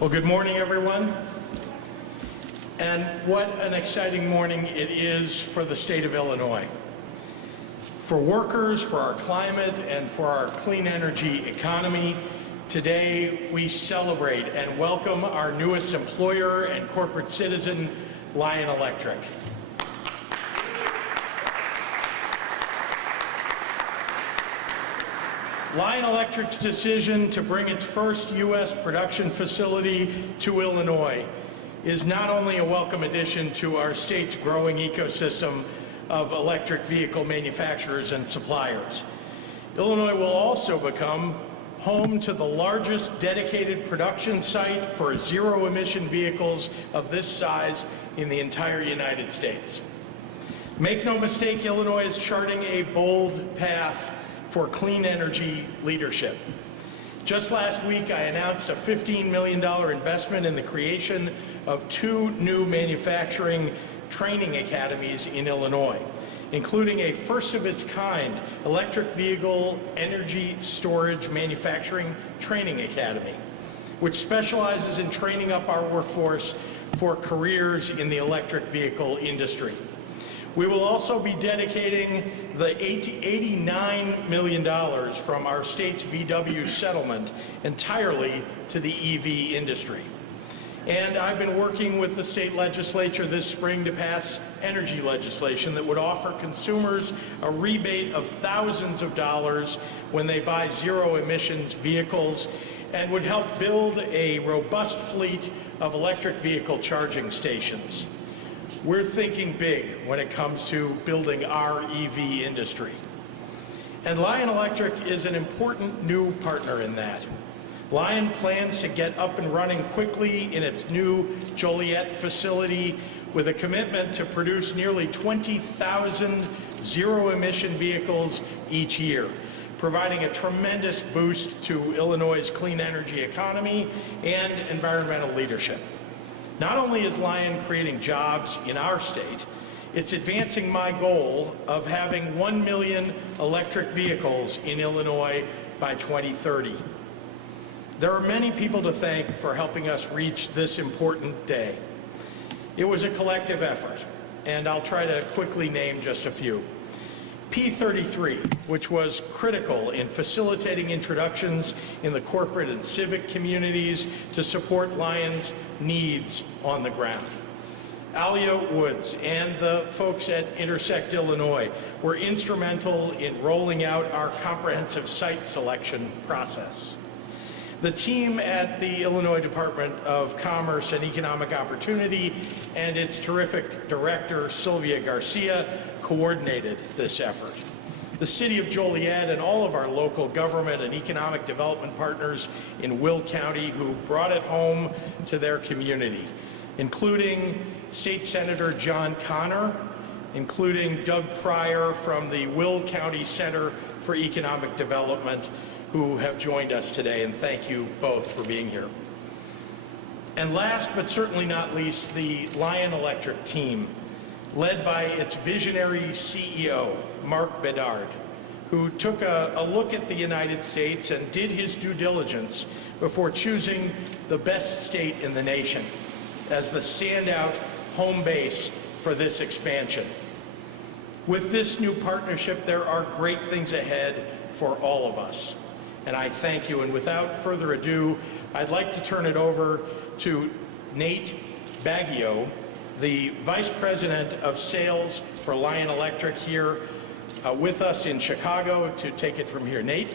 Well, good morning, everyone. And what an exciting morning it is for the state of Illinois. For workers, for our climate, and for our clean energy economy, today we celebrate and welcome our newest employer and corporate citizen, Lion Electric. Lion Electric's decision to bring its first U.S. production facility to Illinois is not only a welcome addition to our state's growing ecosystem of electric vehicle manufacturers and suppliers. Illinois will also become home to the largest dedicated production site for zero-emission vehicles of this size in the entire United States. Make no mistake, Illinois is charting a bold path for clean energy leadership. Just last week, I announced a $15 million investment in the creation of 2 new manufacturing training academies in Illinois, including a first-of-its-kind electric vehicle energy storage manufacturing training academy, which specializes in training up our workforce for careers in the electric vehicle industry. We will also be dedicating the $89 million from our state's VW settlement entirely to the EV industry. And I've been working with the state legislature this spring to pass energy legislation that would offer consumers a rebate of thousands of dollars when they buy zero-emissions vehicles and would help build a robust fleet of electric vehicle charging stations. We're thinking big when it comes to building our EV industry. And Lion Electric is an important new partner in that. Lion plans to get up and running quickly in its new Joliet facility with a commitment to produce nearly 20,000 zero-emission vehicles each year, providing a tremendous boost to Illinois' clean energy economy and environmental leadership. Not only is Lion creating jobs in our state, it's advancing my goal of having 1 million electric vehicles in Illinois by 2030. There are many people to thank for helping us reach this important day. It was a collective effort, and I'll try to quickly name just a few. P33, which was critical in facilitating introductions in the corporate and civic communities to support Lion's needs on the ground. Alia Woods and the folks at Intersect Illinois were instrumental in rolling out our comprehensive site selection process. The team at the Illinois Department of Commerce and Economic Opportunity and its terrific director, Sylvia Garcia, coordinated this effort. The city of Joliet and all of our local government and economic development partners in Will County who brought it home to their community, including State Senator John Connor, including Doug Pryor from the Will County Center for Economic Development, who have joined us today, and thank you both for being here. And last but certainly not least, the Lion Electric team, led by its visionary CEO, Mark Bedard, who took a look at the United States and did his due diligence before choosing the best state in the nation as the standout home base for this expansion. With this new partnership, there are great things ahead for all of us. And I thank you. And without further ado, I'd like to turn it over to Nate Baggio, the Vice President of Sales for Lion Electric here with us in Chicago, to take it from here. Nate?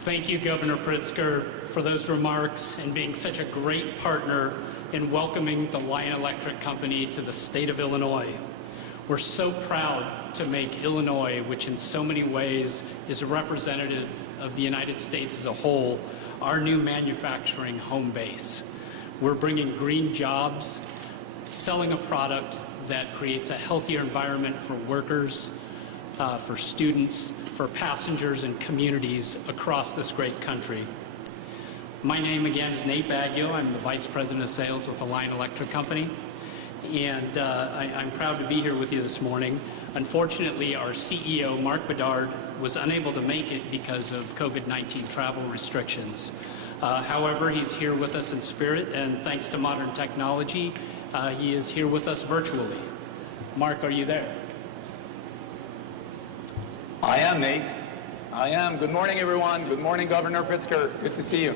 Thank you, Governor Pritzker, for those remarks and being such a great partner in welcoming the Lion Electric Company to the state of Illinois. We're so proud to make Illinois, which in so many ways is a representative of the United States as a whole, our new manufacturing home base. We're bringing green jobs, selling a product that creates a healthier environment for workers, for students, for passengers and communities across this great country. My name again is Nate Baggio. I'm the Vice President of Sales with the Lion Electric Company. And I'm proud to be here with you this morning. Unfortunately, our CEO, Mark Bedard, was unable to make it because of COVID-19 travel restrictions. However, he's here with us in spirit, and thanks to modern technology, he is here with us virtually. Mark, are you there? I am, Nate. I am. Good morning, everyone. Good morning, Governor Pritzker. Good to see you.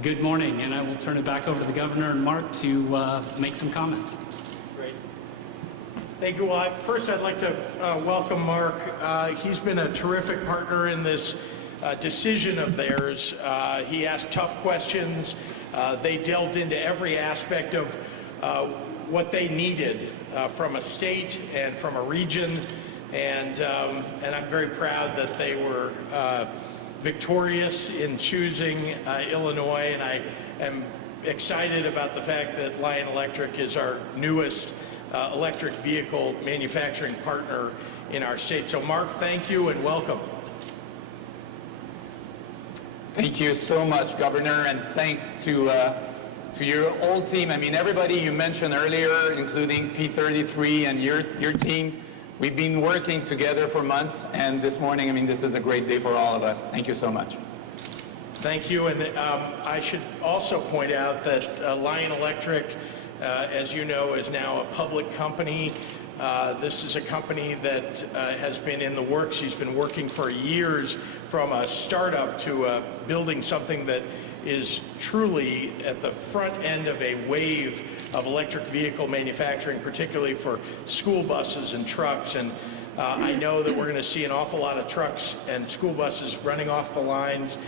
Good morning, and I will turn it back over to the Governor and Mark to make some comments. Great. Thank you. Well, first I'd like to welcome Mark. He's been a terrific partner in this decision of theirs. He asked tough questions. They delved into every aspect of what they needed from a state and from a region, and I'm very proud that they were victorious in choosing Illinois, and I am excited about the fact that Lion Electric is our newest electric vehicle manufacturing partner in our state. So Mark, thank you and welcome. Thank you so much, Governor, and thanks to your whole team. I mean, everybody you mentioned earlier, including P33 and your team. We've been working together for months, and this morning, I mean, this is a great day for all of us. Thank you so much. Thank you, and I should also point out that Lion Electric, as you know, is now a public company. This is a company that has been in the works. He's been working for years, from a startup to building something that is truly at the front end of a wave of electric vehicle manufacturing, particularly for school buses and trucks. And I know that we're going to see an awful lot of trucks and school buses running off the lines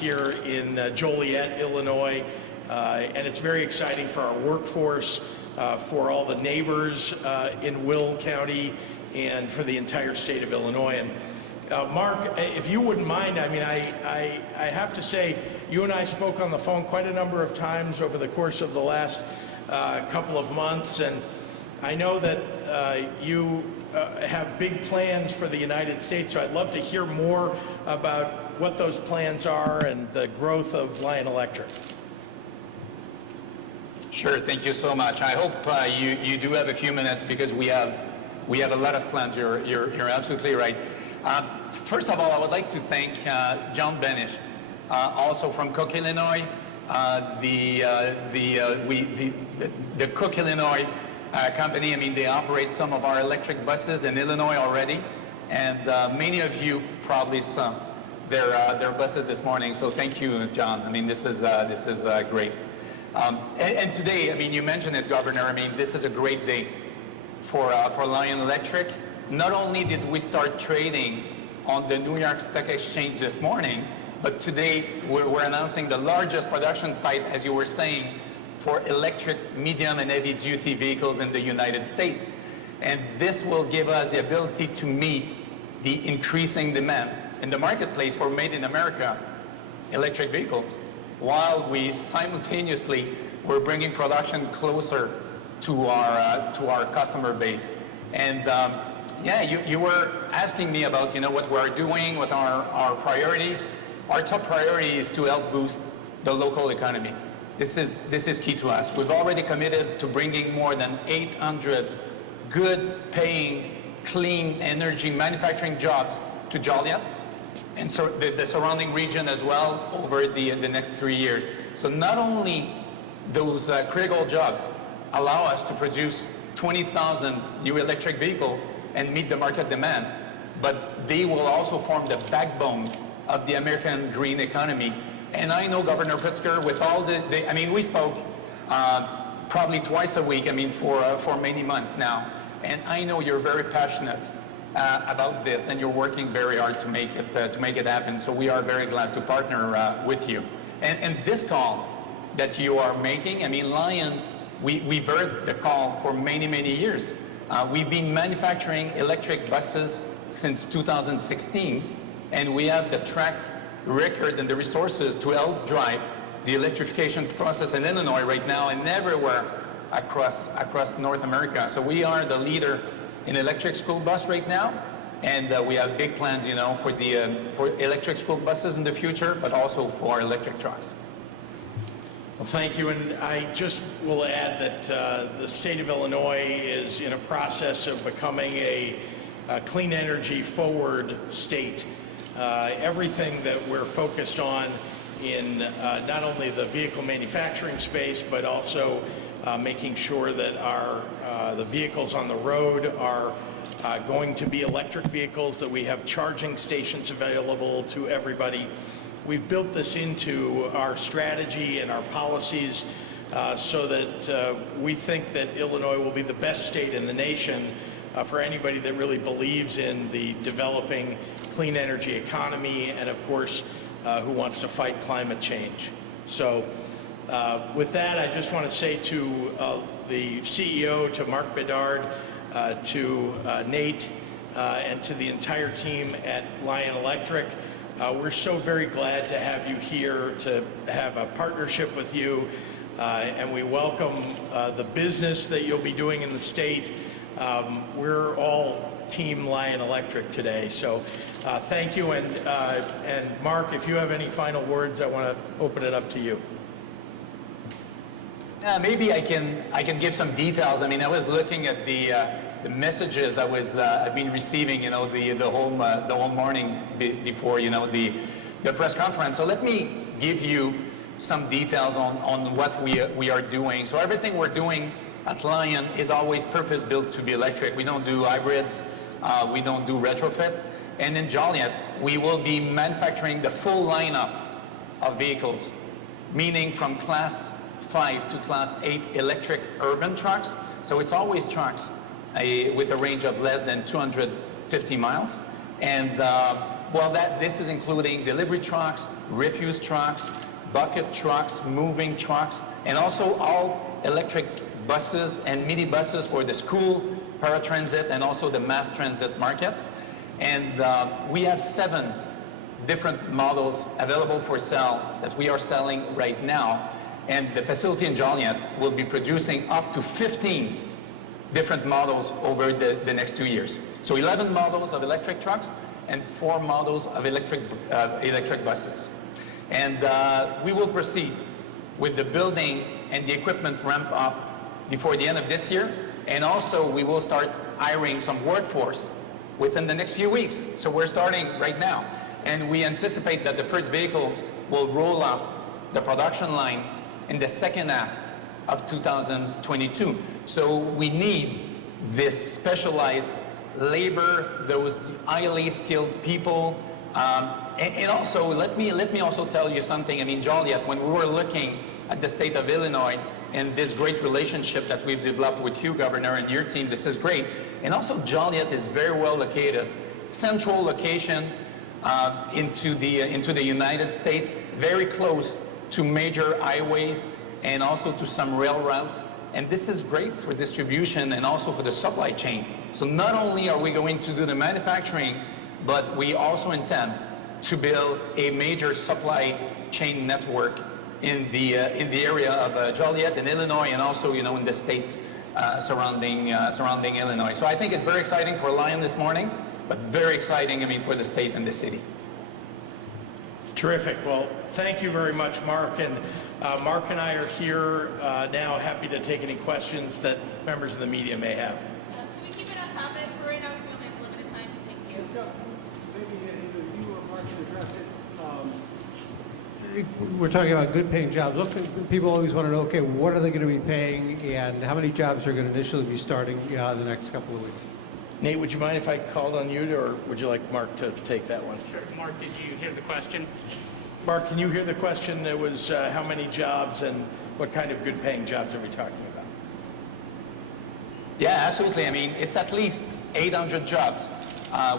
here in Joliet, Illinois. And it's very exciting for our workforce, for all the neighbors in Will County, and for the entire state of Illinois. And Mark, if you wouldn't mind, I mean, I have to say, you and I spoke on the phone quite a number of times over the course of the last couple of months, and I know that you have big plans for the United States, so I'd love to hear more about what those plans are and the growth of Lion Electric. Sure, thank you so much. I hope you do have a few minutes, because we have a lot of plans. You're absolutely right. First of all, I would like to thank John Benish, also from Cook, Illinois. The Cook, Illinois company, I mean, they operate some of our electric buses in Illinois already, and many of you probably saw their buses this morning. So thank you, John. I mean, this is great. And today, I mean, you mentioned it, Governor. I mean, this is a great day for Lion Electric. Not only did we start trading on the New York Stock Exchange this morning, but today we're announcing the largest production site, as you were saying, for electric medium and heavy duty vehicles in the United States. And this will give us the ability to meet the increasing demand in the marketplace for made in America electric vehicles, while we simultaneously we're bringing production closer to our customer base. And yeah, you were asking me about, you know, what we're doing, what are our priorities. Our top priority is to help boost the local economy. This is key to us. We've already committed to bringing more than 800 good paying, clean energy manufacturing jobs to Joliet, and so the surrounding region as well over the next 3 years. So not only those critical jobs allow us to produce 20,000 new electric vehicles and meet the market demand, but they will also form the backbone of the American green economy. And I know, Governor Pritzker, with all I mean, we spoke probably twice a week, I mean, for many months now. And I know you're very passionate about this, and you're working very hard to make it happen. So we are very glad to partner with you. And this call that you are making, I mean, Lion, we've heard the call for many, many years. We've been manufacturing electric buses since 2016, and we have the track record and the resources to help drive the electrification process in Illinois right now and everywhere across North America. So we are the leader in electric school bus right now, and we have big plans, you know, for electric school buses in the future, but also for electric trucks. Well, thank you, and I just will add that the state of Illinois is in a process of becoming a clean energy forward state. Everything that we're focused on in not only the vehicle manufacturing space, but also making sure that the vehicles on the road are going to be electric vehicles, that we have charging stations available to everybody. We've built this into our strategy and our policies so that we think that Illinois will be the best state in the nation for anybody that really believes in the developing clean energy economy and, of course, who wants to fight climate change. So with that, I just want to say to the CEO, to Mark Bedard, to Nate, and to the entire team at Lion Electric, we're so very glad to have you here, to have a partnership with you, and we welcome the business that you'll be doing in the state. We're all Team Lion Electric today, so thank you. And Mark, if you have any final words, I want to open it up to you. Maybe I can give some details. I mean, I was looking at the messages I've been receiving, the whole morning before, the press conference. So let me give you some details on what we are doing. So everything we're doing at Lion is always purpose-built to be electric. We don't do hybrids, we don't do retrofit. And in Joliet, we will be manufacturing the full lineup of vehicles, meaning from Class 5 to Class 8 electric urban trucks. So it's always trucks with a range of less than 250 miles. And this is including delivery trucks, refuse trucks, bucket trucks, moving trucks, and also all electric buses and minibuses for the school, paratransit, and also the mass transit markets. And we have 7 different models available for sale that we are selling right now. And the facility in Joliet will be producing up to 15 different models over the next 2 years. So 11 models of electric trucks and 4 models of electric buses. And we will proceed with the building and the equipment ramp up before the end of this year. And also we will start hiring some workforce within the next few weeks. So we're starting right now. And we anticipate that the first vehicles will roll off the production line in the second half of 2022. So we need this specialized labor, those highly skilled people. And also, let me also tell you something. I mean, Joliet, when we were looking at the state of Illinois and this great relationship that we've developed with you, Governor, and your team, this is great. And also, Joliet is very well located, central location into the United States, very close to major highways and also to some rail routes. And this is great for distribution and also for the supply chain. So not only are we going to do the manufacturing, but we also intend to build a major supply chain network in the area of Joliet and Illinois, and also in the states surrounding Illinois. So I think it's very exciting for Lion this morning, but very exciting, for the state and the city. Terrific. Well, thank you very much, Mark. And Mark and I are here now, happy to take any questions that members of the media may have. Can we keep it on topic for right now because we only have limited time? Thank you. Maybe either you or Mark can address it. We're talking about good paying jobs. People always want to know, okay, what are they going to be paying and how many jobs are going to initially be starting the next couple of weeks? Nate, would you mind if I called on you, or would you like Mark to take that one? Sure. Mark, did you hear the question? Mark, can you hear the question? It was how many jobs and what kind of good paying jobs are we talking about? Yeah, absolutely. It's at least 800 jobs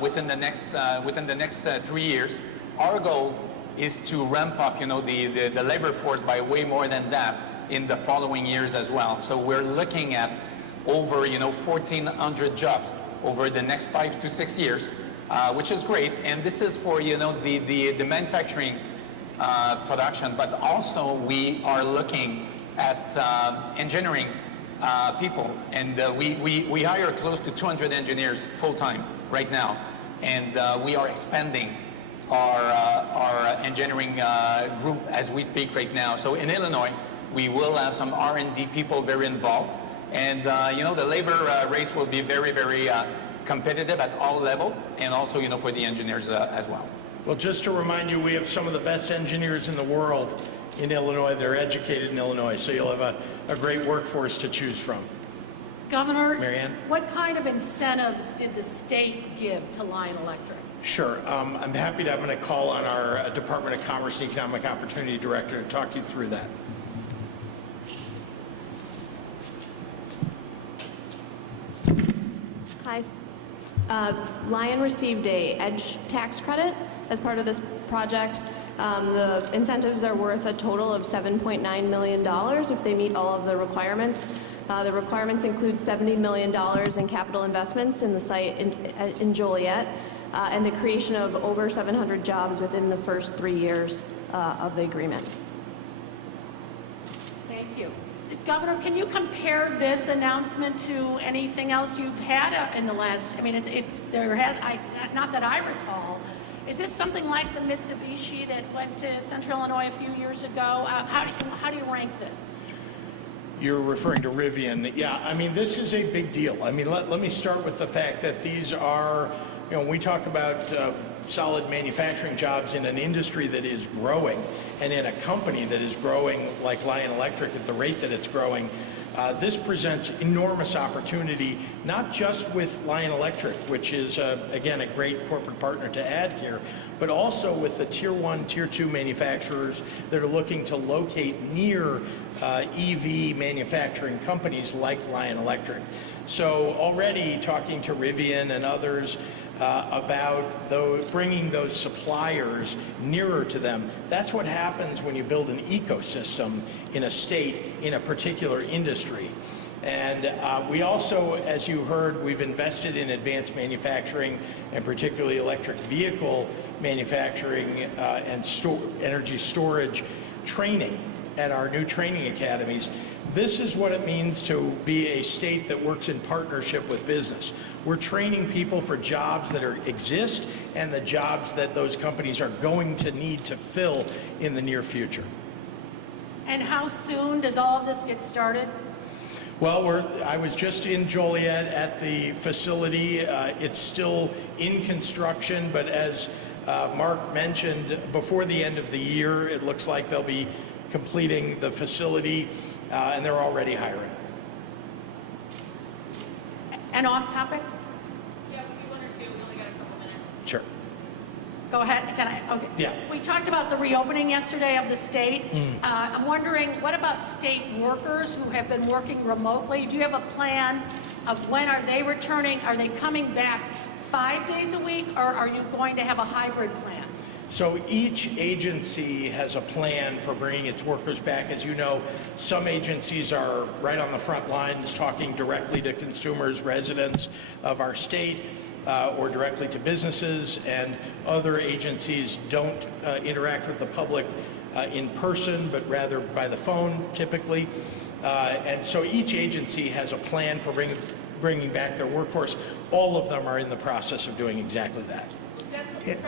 within the next 3 years. Our goal is to ramp up, the labor force by way more than that in the following years as well. So we're looking at over, 1,400 jobs over the next 5 to 6 years, which is great. And this is for, the manufacturing production, but also we are looking at engineering people, and we hire close to 200 engineers full-time right now, and we are expanding our engineering group as we speak right now. So in Illinois, We will have some R&D people very involved. And, the labor rates will be very, very competitive at all levels, and also, for the engineers as well. Well, just to remind you, we have some of the best engineers in the world in Illinois. They're educated in Illinois, so you'll have a great workforce to choose from. Governor, Marianne? what kind of incentives did the state give to Lion Electric? Sure. I'm going to call on our Department of Commerce and Economic Opportunity Director to talk you through that. Hi. Lion received a EDGE tax credit as part of this project. The incentives are worth a total of $7.9 million if they meet all of the requirements. The requirements include $70 million in capital investments in the site in Joliet and the creation of over 700 jobs within the first 3 years of the agreement. Thank you. Governor, can you compare this announcement to anything else you've had in the last, not that I recall. Is this something like the Mitsubishi that went to Central Illinois a few years ago? How do you rank this? You're referring to Rivian. Yeah, this is a big deal. Let me start with the fact that these are, when we talk about solid manufacturing jobs in an industry that is growing and in a company that is growing like Lion Electric at the rate that it's growing, this presents enormous opportunity, not just with Lion Electric, which is, again, a great corporate partner to add here, but also with the Tier 1, Tier 2 manufacturers that are looking to locate near EV manufacturing companies like Lion Electric. So already talking to Rivian and others about bringing those suppliers nearer to them. That's what happens when you build an ecosystem in a state, in a particular industry. And we also, as you heard, we've invested in advanced manufacturing and particularly electric vehicle manufacturing and energy storage training at our new training academies. This is what it means to be a state that works in partnership with business. We're training people for jobs that exist and the jobs that those companies are going to need to fill in the near future. And how soon does all of this get started? Well, I was just in Joliet at the facility. It's still in construction, but as Mark mentioned, before the end of the year, it looks like they'll be completing the facility, and they're already hiring. And off topic? Yeah, we'll do one or two. We only got a couple minutes. Sure. Go ahead. Can I? Okay. Yeah. We talked about the reopening yesterday of the state. I'm wondering, what about state workers who have been working remotely? Do you have a plan of when are they returning? Are they coming back 5 days a week, or are you going to have a hybrid plan? So each agency has a plan for bringing its workers back. As you know, some agencies are right on the front lines talking directly to consumers, residents of our state, or directly to businesses, and other agencies don't interact with the public in person, but rather by the phone, typically. And so each agency has a plan for bringing back their workforce. All of them are in the process of doing exactly that.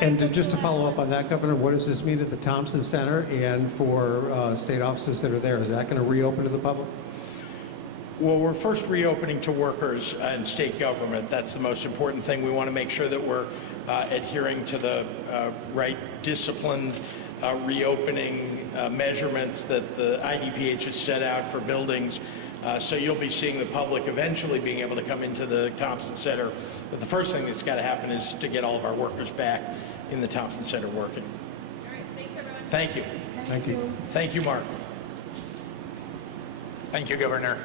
And just to follow up on that, Governor, what does this mean at the Thompson Center and for state offices that are there? Is that going to reopen to the public? Well, we're first reopening to workers and state government. That's the most important thing. We want to make sure that we're adhering to the right disciplined reopening measurements that the IDPH has set out for buildings. So you'll be seeing the public eventually being able to come into the Thompson Center. But the first thing that's got to happen is to get all of our workers back in the Thompson Center working. All right, thanks everyone. Thank you. Thank you. Thank you, Mark. Thank you, Governor.